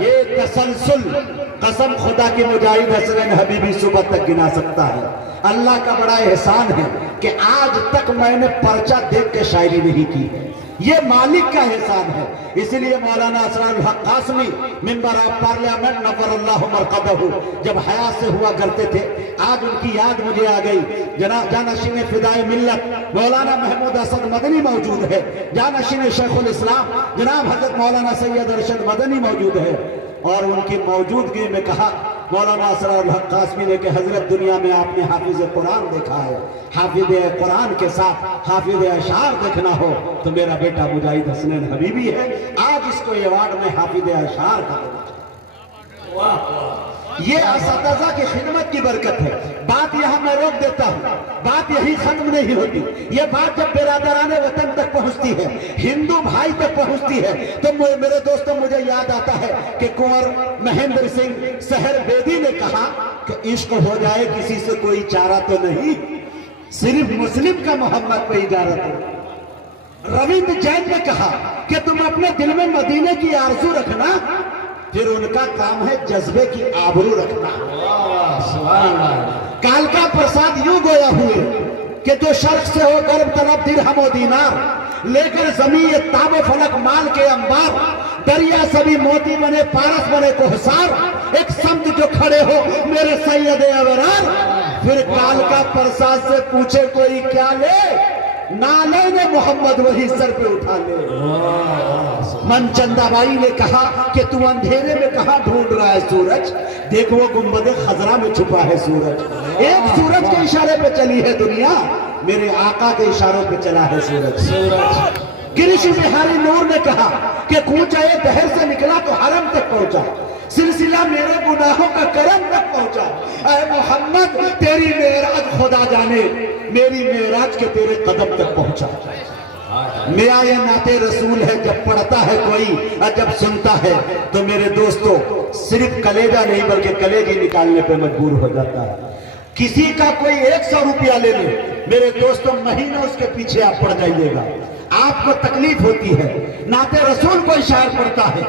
یہ تسلسل قسم خدا کی مجاہد حسنین حبیبی صبح تک گنا سکتا ہے. اللہ کا بڑا احسان ہے کہ آج تک میں نے پرچہ دیکھ کے شاعری نہیں کی ہے. یہ مالک کا احسان ہے. اسی لیے مولانا اسرار الحق قاسمی ممبر آف پارلیمنٹ نور اللہ مرقدہ جب حیات سے ہوا کرتے تھے، آج ان کی یاد مجھے آ گئی. جناب جانشین فدائے ملت مولانا محمود اسد مدنی موجود ہے، جانشین شیخ الاسلام جناب حضرت مولانا سید ارشد مدنی موجود ہے. اور ان کی موجودگی میں کہا مولانا اسرار الحق قاسمی نے کہ حضرت دنیا میں آپ نے حافظ قرآن دیکھا ہے، حافظ قرآن کے ساتھ حافظ اشعار دیکھنا ہو تو میرا بیٹا مجاہد حسنین حبیبی ہے. آج اس کو ایوارڈ میں حافظ اشعار کا دینا چاہتا. یہ اساتذہ کی خدمت کی برکت ہے. بات یہاں میں روک دیتا ہوں، بات یہی ختم نہیں ہوتی. یہ بات جب برادران وطن تک پہنچتی ہے، ہندو بھائی تک پہنچتی ہے، تو میرے دوستوں مجھے یاد آتا ہے کہ کنور مہندر سنگھ سہر بیدی نے کہا کہ عشق ہو جائے کسی سے کوئی چارہ تو نہیں، صرف مسلم کا محمد پہ اجارت ہے. رویندر جین نے کہا کہ تم اپنے دل میں مدینے کی آرزو رکھنا، پھر ان کا کام ہے جذبے کی آبرو رکھنا. کالکا پرساد یوں گویا ہوئے کہ جو شرق سے ہو غرب طرف درہم و دینار، لے کر زمین تاب و فلک مال کے انبار، دریا سبھی موتی بنے پارس بنے کوہسار، ایک سمت جو کھڑے ہو میرے سید ابرار. پھر کالکا پرساد سے پوچھے کوئی کیا لے، نالے نے محمد وہی سر پہ اٹھا لے. من چندہ بائی نے کہا کہ تو اندھیرے میں کہاں ڈھونڈ رہا ہے سورج، دیکھ وہ گنبد خضرا میں چھپا ہے سورج. ایک سورج کے اشارے پہ چلی ہے دنیا، میرے آقا کے اشاروں پہ چلا ہے سورج. گریش بہاری نور نے کہا کہ کوچہ دہر سے نکلا تو حرم تک پہنچا، سلسلہ میرے گناہوں کا کرم تک پہنچا. اے محمد تیری معراج خدا جانے، میری معراج کے تیرے قدم تک پہنچا. میرا یہ نعت رسول ہے، جب پڑھتا ہے کوئی اور جب سنتا ہے تو میرے دوستو صرف کلیجہ نہیں بلکہ کلیجی نکالنے پہ مجبور ہو جاتا ہے. کسی کا کوئی 100 روپیہ لے لے میرے دوستو، مہینہ اس کے پیچھے آپ پڑ جائیے گا، آپ کو تکلیف ہوتی ہے. نعت رسول کوئی شاعر پڑھتا ہے،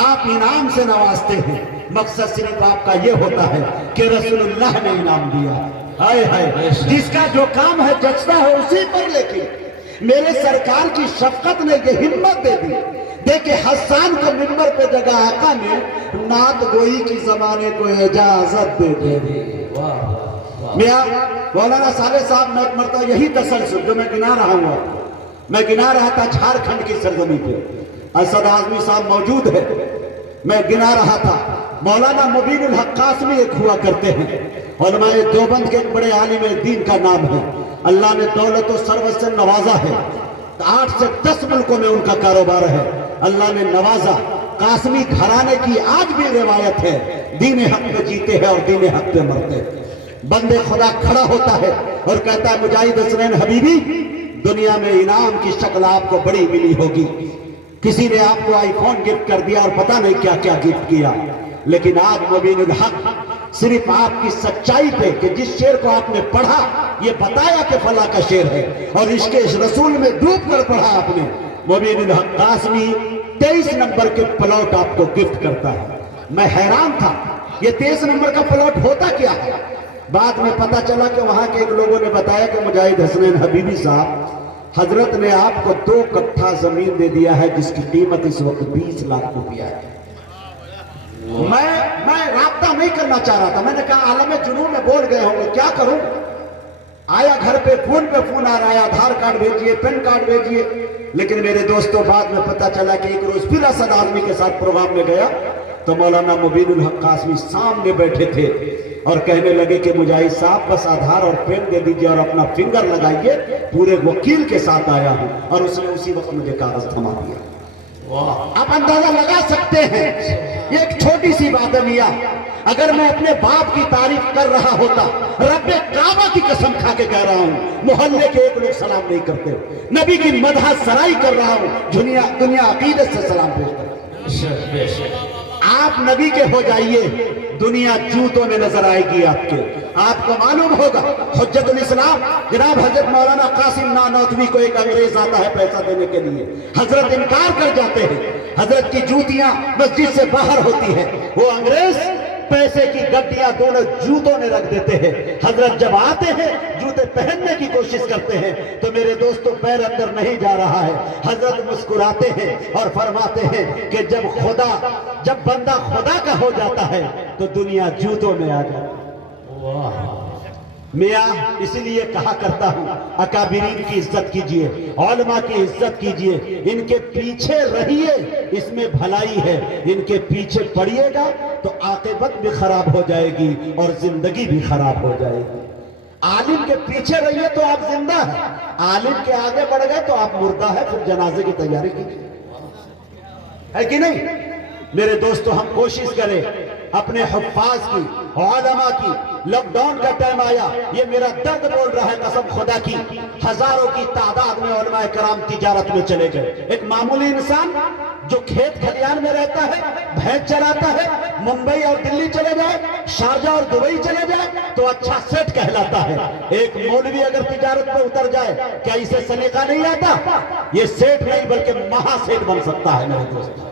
آپ انعام سے نوازتے ہیں، مقصد صرف آپ کا یہ ہوتا ہے کہ رسول اللہ نے انعام دیا. ہائے ہائے، جس کا جو کام ہے جچتا ہے اسی پر. لیکن میرے سرکار کی شفقت نے یہ ہمت دے دی، دیکھیں حسان کو منبر پہ جگہ آقا نے نعت گوئی کی زمانے کو اجازت دے دی. میاں مولانا صالح صاحب میں مرتبہ یہی تسلسل جو میں گنا رہا ہوں، میں گنا رہا تھا جھارکھنڈ کی سرزمین پہ، اسد اعظمی صاحب موجود ہے، میں گنا رہا تھا. مولانا مبین الحق قاسمی ایک ہوا کرتے ہیں، علماء دیوبند کے ایک بڑے عالم دین کا نام ہے. اللہ نے دولت و ثروت سے نوازا ہے، 8 سے 10 ملکوں میں ان کا کاروبار ہے. اللہ نے نوازا. قاسمی گھرانے کی آج بھی روایت ہے، دین حق پہ جیتے ہیں اور دین حق پہ مرتے ہیں. بندے خدا کھڑا ہوتا ہے اور کہتا ہے مجاہد حسنین حبیبی دنیا میں انعام کی شکل آپ کو بڑی ملی ہوگی. کسی نے آپ کو آئی فون گفٹ کر دیا اور پتہ نہیں کیا کیا گفٹ کیا، لیکن آج مبین الحق صرف آپ کی سچائی پہ کہ جس شعر کو آپ نے پڑھا یہ بتایا کہ فلاں کا شعر ہے اور عشق رسول میں ڈوب کر پڑھا آپ نے، مبین الحق قاسمی 23 نمبر کے پلاٹ آپ کو گفٹ کرتا ہے. میں حیران تھا یہ 23 نمبر کا پلاٹ ہوتا کیا ہے. بعد میں پتا چلا کہ وہاں کے ایک لوگوں نے بتایا کہ مجاہد حسنین حبیبی صاحب حضرت نے آپ کو 2 کٹھا زمین دے دیا ہے جس کی قیمت اس وقت 20 لاکھ روپیہ ہے. میں رابطہ نہیں کرنا چاہ رہا تھا، میں نے کہا عالم جنون میں بول گئے ہوں گے، کیا کروں. آیا گھر پہ فون آ رہا ہے، آدھار کارڈ بھیجئے، پین کارڈ بھیجئے. لیکن میرے دوستوں بعد میں پتا چلا کہ ایک روز پھر اسد اعظمی کے ساتھ پروگرام میں گیا تو مولانا مبین الحق قاسمی سامنے بیٹھے تھے اور کہنے لگے کہ مجاہد صاحب بس آدھار اور پین دے دیجئے اور اپنا فنگر لگائیے، پورے وکیل کے ساتھ آیا ہوں. اور اس نے اسی وقت مجھے کاغذ تھما دیا. آپ اندازہ لگا سکتے ہیں یہ ایک چھوٹی سی بات ہے میاں. اگر میں اپنے باپ کی تعریف کر رہا ہوتا، رب کعبہ کی قسم کھا کے کہہ رہا ہوں محلے کے ایک لوگ سلام نہیں کرتے، نبی کی مدح سرائی کر رہا ہوں، دنیا عقیدت سے سلام بھیجتا ہے. آپ نبی کے ہو جائیے، دنیا جوتوں میں نظر آئے گی آپ کے۔ آپ کو معلوم ہوگا حجت الاسلام جناب حضرت مولانا قاسم نانوتوی کو ایک انگریز آتا ہے پیسہ دینے کے لیے، حضرت انکار کر جاتے ہیں، حضرت کی جوتیاں مسجد سے باہر ہوتی ہیں، وہ انگریز پیسے کی گڈیاں دونوں جوتوں میں رکھ دیتے ہیں۔ حضرت جب آتے ہیں جوتے پہننے کی کوشش کرتے ہیں تو میرے دوستوں پیر اندر نہیں جا رہا ہے۔ حضرت مسکراتے ہیں اور فرماتے ہیں کہ جب بندہ خدا کا ہو جاتا ہے تو دنیا جوتوں میں آ جاتی ہے۔ میاں اسی لیے کہا کرتا ہوں اکابرین کی عزت کیجئے، علماء کی عزت کیجئے، ان کے پیچھے رہیے، اس میں بھلائی ہے، ان کے پیچھے پڑیے گا تو عاقبت بھی خراب ہو جائے گی اور زندگی بھی خراب ہو جائے گی۔ عالم کے پیچھے رہیے تو آپ زندہ ہیں، عالم کے آگے بڑھ گئے تو آپ مردہ ہے، پھر جنازے کی تیاری کیجئے، ہے کہ نہیں؟ میرے دوستو ہم کوشش کریں اپنے حفاظ کی، علماء کی۔ لاک ڈاؤن کا ٹائم آیا، یہ میرا درد بول رہا ہے قسم خدا کی، ہزاروں کی تعداد میں علماء کرام تجارت میں چلے گئے۔ ایک معمولی انسان جو کھیت کھلیان میں رہتا ہے، بھینس چلاتا ہے، ممبئی اور دلی چلے جائے، شارجہ اور دبئی چلے جائے تو اچھا سیٹ کہلاتا ہے۔ ایک مولوی اگر تجارت میں اتر جائے کیا اسے سلیقہ نہیں آتا؟ یہ سیٹ نہیں بلکہ مہا سیٹ بن سکتا ہے میرے دوست۔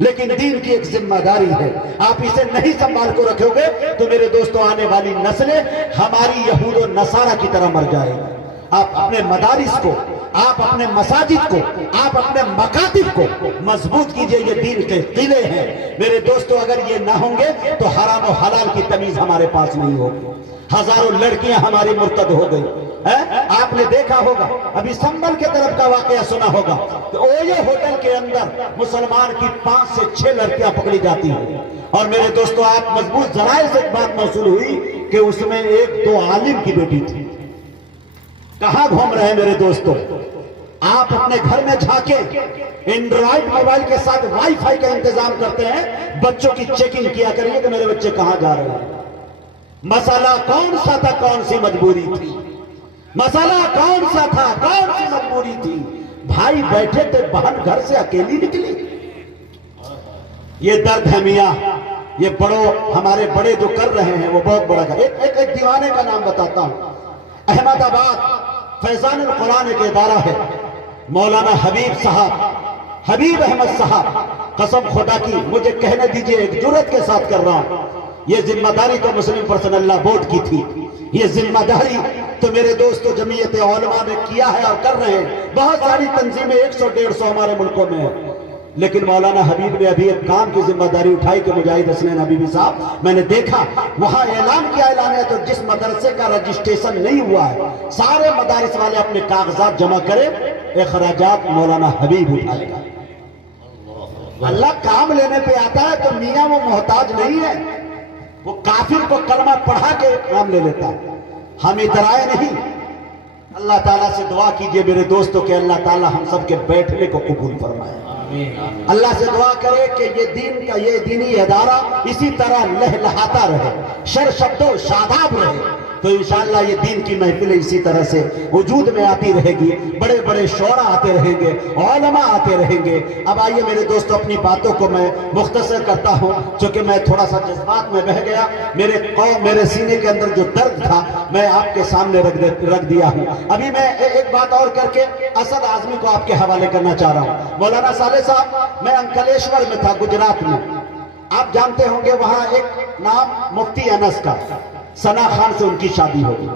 لیکن دین کی ایک ذمہ داری ہے، آپ اسے نہیں سنبھال کو رکھو گے تو میرے دوستو آنے والی نسلیں ہماری یہود و نصارہ کی طرح مر جائے گی۔ آپ اپنے مدارس کو، آپ اپنے مساجد کو، آپ اپنے مکاتب کو مضبوط کیجئے، یہ دین کے قلعے ہیں میرے دوستو۔ اگر یہ نہ ہوں گے تو حرام و حلال کی تمیز ہمارے پاس نہیں ہوگی۔ ہزاروں لڑکیاں ہماری مرتد ہو گئی، آپ نے دیکھا ہوگا، ابھی سنبل کے طرف کا واقعہ سنا ہوگا کہ اویو ہوٹل کے اندر مسلمان کی 5 سے 6 لڑکیاں پکڑی جاتی ہیں، اور میرے دوستو آپ مضبوط ذرائع سے ایک بات موصول ہوئی کہ اس میں 1-2 عالم کی بیٹی تھی۔ کہاں گھوم رہے ہیں میرے دوستو؟ آپ اپنے گھر میں جھانکیں، اینڈرائیڈ موبائل کے ساتھ وائی فائی کا انتظام کرتے ہیں، بچوں کی چیکنگ کیا کریے کہ میرے بچے کہاں جا رہے ہیں۔ مسئلہ کون سا تھا، کون سی مجبوری تھی؟ مسئلہ کون سا تھا، کون سی مجبوری تھی؟ بھائی بیٹھے تھے، بہن گھر سے اکیلی نکلی۔ یہ درد ہے میاں، یہ ہمارے بڑے جو کر رہے ہیں وہ بہت بڑا ہے۔ ایک دیوانے کا نام بتاتا ہوں، احمد آباد فیضان القرآن ایک ادارہ ہے، مولانا حبیب صاحب، حبیب احمد صاحب، قسم خدا کی مجھے کہنے دیجئے، ایک جرات کے ساتھ کر رہا ہوں، یہ ذمہ داری تو مسلم پرسنل لا بورڈ کی تھی، یہ ذمہ داری تو میرے دوستو جمعیت علماء نے کیا ہے اور کر رہے ہیں۔ بہت ساری تنظیمیں 100-150 ہمارے ملکوں میں ہیں، لیکن مولانا حبیب نے ابھی ایک کام کی ذمہ داری اٹھائی کہ مجاہد حسنین حبیبی صاحب، میں نے دیکھا وہاں اعلان کیا، اعلان ہے تو جس مدرسے کا رجسٹریشن نہیں ہوا ہے سارے مدارس والے اپنے کاغذات جمع کرے، اخراجات مولانا حبیب اٹھائے گا۔ اللہ کام لینے پہ آتا ہے تو میاں وہ محتاج نہیں ہے، وہ کافر کو کلمہ پڑھا کے کام لے لیتا ہے، ہم اترائے نہیں۔ اللہ تعالیٰ سے دعا کیجئے میرے دوستوں کہ اللہ تعالیٰ ہم سب کے بیٹھنے کو قبول فرمائے۔ اللہ سے دعا کرے کہ یہ دین کا یہ دینی ادارہ اسی طرح لہلہاتا رہے، شرشبد و شاداب رہے، تو انشاءاللہ یہ دین کی محفلیں اسی طرح سے وجود میں آتی رہے گی، بڑے بڑے شعراء آتے رہیں گے، علماء آتے رہیں گے۔ اب آئیے میرے دوستو اپنی باتوں کو میں مختصر کرتا ہوں، چونکہ میں تھوڑا سا جذبات میں بہہ گیا، میرے سینے کے اندر جو درد تھا میں آپ کے سامنے رکھ دیا ہوں۔ ابھی میں ایک بات اور کر کے اسد اعظمی کو آپ کے حوالے کرنا چاہ رہا ہوں۔ مولانا صالح صاحب، میں انکلیشور میں تھا گجرات میں، آپ جانتے ہوں گے وہاں ایک نام مفتی انس کا، ثنا خان سے ان کی شادی ہوگی۔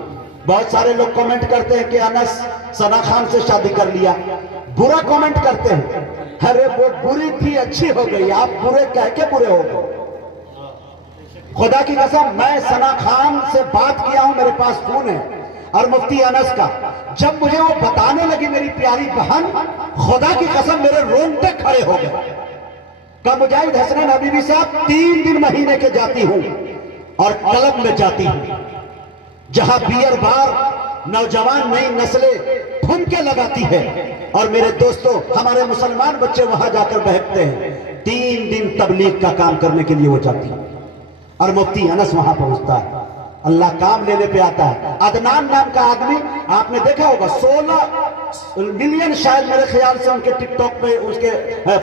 بہت سارے لوگ کومنٹ کرتے ہیں کہ انس ثنا خان سے شادی کر لیا، برا کومنٹ کرتے ہیں، ارے وہ بری تھی اچھی ہو گئی، آپ برے کہہ کے برے ہو گئے۔ خدا کی قسم میں ثنا خان سے بات کیا ہوں، میرے پاس فون ہے، اور مفتی انس کا، جب مجھے وہ بتانے لگی میری پیاری بہن، خدا کی قسم میرے رونگٹے کھڑے ہو گئے۔ کہ مجاہد حسنین حبیبی صاحب 3 دن مہینے کے جاتی ہوں اور کلب میں جاتی ہوں، جہاں بیئر بار نوجوان نئی نسلیں ٹھمکے لگاتی ہے، اور میرے دوستو ہمارے مسلمان بچے وہاں جا کر بہکتے ہیں۔ 3 دن تبلیغ کا کام کرنے کے لیے وہ جاتی ہے، اور مفتی انس وہاں پہنچتا ہے، اللہ کام لینے پہ آتا ہے۔ عدنان نام کا آدمی آپ نے دیکھا ہوگا، 16 ملین شاید میرے خیال سے ان کے ٹک ٹاک پہ اس کے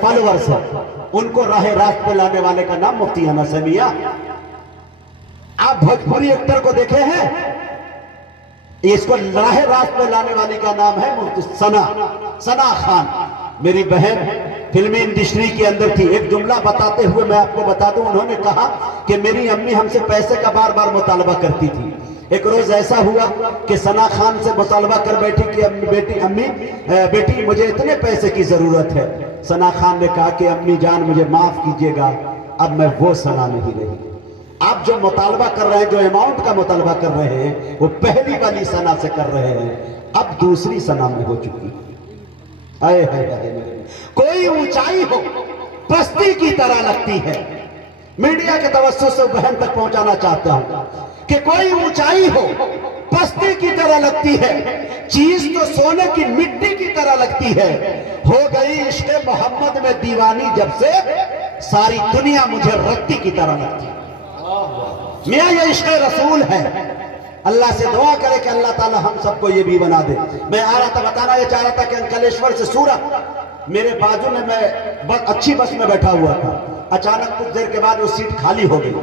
فالوورز ہیں، ان کو راہ راست پہ لانے والے کا نام مفتی انس ہے میاں۔ آپ بھوجپوری ایکٹر کو دیکھے ہیں، اس کو راہ راست پہ لانے والی کا نام ہے مفتی ثنا خان۔ میری بہن فلمی انڈسٹری کے اندر تھی، ایک جملہ بتاتے ہوئے میں آپ کو بتا دوں، انہوں نے کہا کہ میری امی ہم سے پیسے کا بار بار مطالبہ کرتی تھی۔ ایک روز ایسا ہوا کہ ثنا خان سے مطالبہ کر بیٹھی کہ بیٹی مجھے اتنے پیسے کی ضرورت ہے۔ ثنا خان نے کہا کہ امی جان مجھے معاف کیجئے گا، اب میں وہ ثنا نہیں رہی۔ آپ جو مطالبہ کر رہے ہیں، جو اماؤنٹ کا مطالبہ کر رہے ہیں، وہ پہلی والی ثنا سے کر رہے ہیں، اب دوسری ثنا میں ہو چکی۔ کوئی اونچائی ہو پستی کی طرح لگتی ہے۔ میڈیا کے توسط سے بہن تک پہنچانا چاہتا ہوں کہ کوئی اونچائی ہو پستی کی طرح لگتی ہے، چیز تو سونے کی مٹی کی طرح لگتی ہے۔ ہو گئی عشق محمد میں دیوانی جب سے، ساری دنیا مجھے رتی کی طرح لگتی ہے۔ میاں یہ عشق رسول ہے۔ اللہ سے دعا کرے کہ اللہ تعالی ہم سب کو یہ بھی بنا دے۔ میں آ رہا تھا بتانا یہ چاہ رہا تھا کہ انکلیشور سے سورت، میرے بازو میں اچھی بس میں بیٹھا ہوا تھا، اچانک کچھ دیر کے بعد وہ سیٹ خالی ہو گئی۔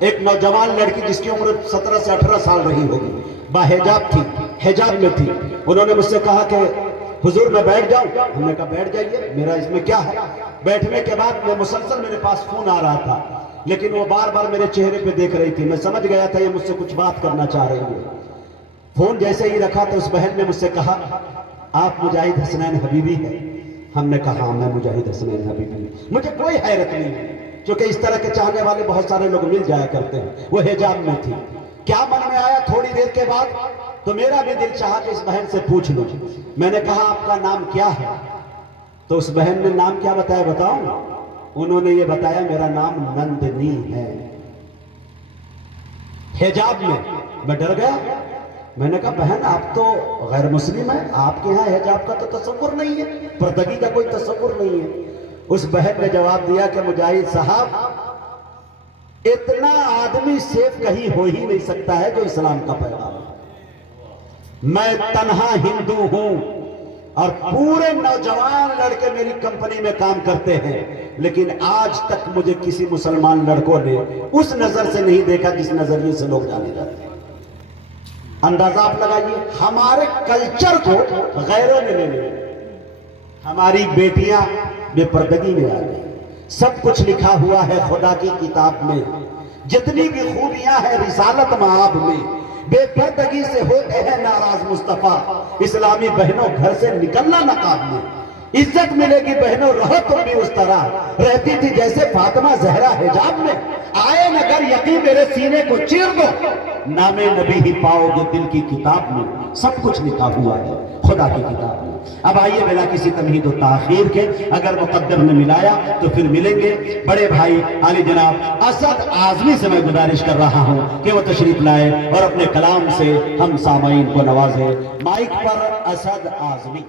ایک نوجوان لڑکی جس کی عمر 17 سے 18 سال رہی ہوگی، باحجاب تھی، حجاب میں تھی۔ انہوں نے مجھ سے کہا کہ حضور میں بیٹھ جاؤں؟ ہم نے کہا بیٹھ جائیے، میرا اس میں کیا ہے۔ بیٹھنے کے بعد میں مسلسل میرے پاس فون آ رہا تھا، لیکن وہ بار بار میرے چہرے پہ دیکھ رہی تھی۔ میں سمجھ گیا تھا یہ مجھ سے کچھ بات کرنا چاہ رہی ہے۔ فون جیسے ہی رکھا تو اس بہن نے مجھ سے کہا آپ مجاہد حسنین حبیبی ہیں؟ ہم نے کہا میں مجاہد حسنین حبیبی ہوں۔ مجھے کوئی حیرت نہیں ہے، کیونکہ اس طرح کے چاہنے والے بہت سارے لوگ مل جایا کرتے ہیں۔ وہ حجاب میں تھی۔ کیا من میں آیا تھوڑی دیر کے بعد تو میرا بھی دل چاہا کہ اس بہن سے پوچھ لوں۔ میں نے کہا آپ کا نام کیا ہے؟ تو اس بہن نے نام کیا بتایا بتاؤں؟ انہوں نے یہ بتایا میرا نام نندنی ہے، حجاب میں۔ میں ڈر گیا، میں نے کہا بہن آپ تو غیر مسلم ہیں، آپ کے ہاں حجاب کا تو تصور نہیں ہے، پردگی کا کوئی تصور نہیں ہے۔ اس بہن نے جواب دیا کہ مجاہد صاحب اتنا آدمی سیف کہیں ہو ہی نہیں سکتا ہے جو اسلام کا پیغام ہے۔ میں تنہا ہندو ہوں اور پورے نوجوان لڑکے میری کمپنی میں کام کرتے ہیں، لیکن آج تک مجھے کسی مسلمان لڑکوں نے اس نظر سے نہیں دیکھا جس نظریے سے لوگ جانے جاتے ہیں۔ اندازہ آپ لگائیے، ہمارے کلچر کو غیروں نے لے لیا، ہماری بیٹیاں بے پردگی میں آ گئی۔ سب کچھ لکھا ہوا ہے خدا کی کتاب میں، جتنی بھی خوبیاں ہیں رسالت مآب میں، بے پردگی سے ہوتے ہیں ناراض مصطفیٰ۔ اسلامی بہنوں گھر سے نکلنا نقاب میں، عزت ملے گی بہنوں رہو تم بھی اس طرح رہتی تھی جیسے فاطمہ زہرا حجاب میں۔ آئے نگر یقین میرے سینے کو چیر دو، نام نبی ہی پاؤ گے دل کی کتاب میں۔ سب کچھ لکھا ہوا ہے خدا کی کتاب میں۔ اب آئیے بلا کسی تمہید و تاخیر کے، اگر مقدر نے ملایا تو پھر ملیں گے۔ بڑے بھائی علی جناب اسد اعظمی سے میں گزارش کر رہا ہوں کہ وہ تشریف لائے اور اپنے کلام سے ہم سامعین کو نوازے۔ مائک پر اسد اعظمی۔